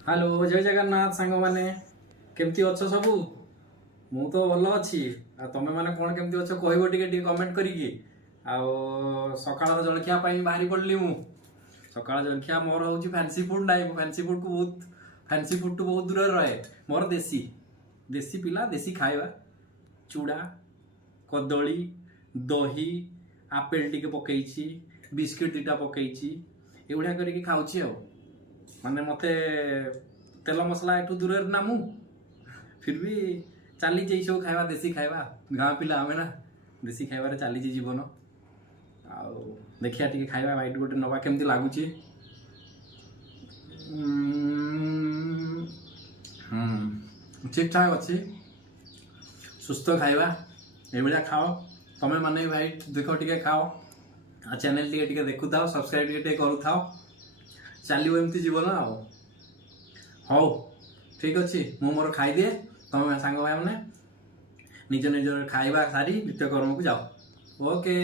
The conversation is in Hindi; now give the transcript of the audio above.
हेलो जय जगन्नाथ सांग माने केमती अच्छ सबू मु तो भल अच्छी तमें मैंने कौन केमती अच्छ कहब टे कमेंट करिकी सकाळ जलखिया बाहरी पड़ली मु सकाळ जलखिया मोर हूँ फैंसी फूड ना फैंसी फूड को बहुत फैंसी फूड टू बहुत दूर रहे मोर देसी देसी पिला देसी खाଇବା चूड़ा कदली दही आपेल टिके पकई बिस्किट दीटा पकई एगुड़ा करके खाऊची माने मते तेल मसला एठू दूर ना मु फिर भी चली सब खाଇବା देसी खाଇବା गाँ पिला आमे ना देसी खाइबार चली जीवन आउ देखिया टिके खाଇବା बाइट गोटे नवा केमती लागुची ठीक ठाक अच्छी सुस्थ खाଇବା एभलिया खाओ तमें माने भाई देख टिके खाओ आ चैनल टिके देखु थाओ सब्सक्राइब टिके करू थाओ चलो एमती जीवन आउ हौ ठीक अच्छे मु मोर खाईदिए तुम सांग भाई मैंने निज निज खाଇବା सारी नित्यकर्म को जाओ ओके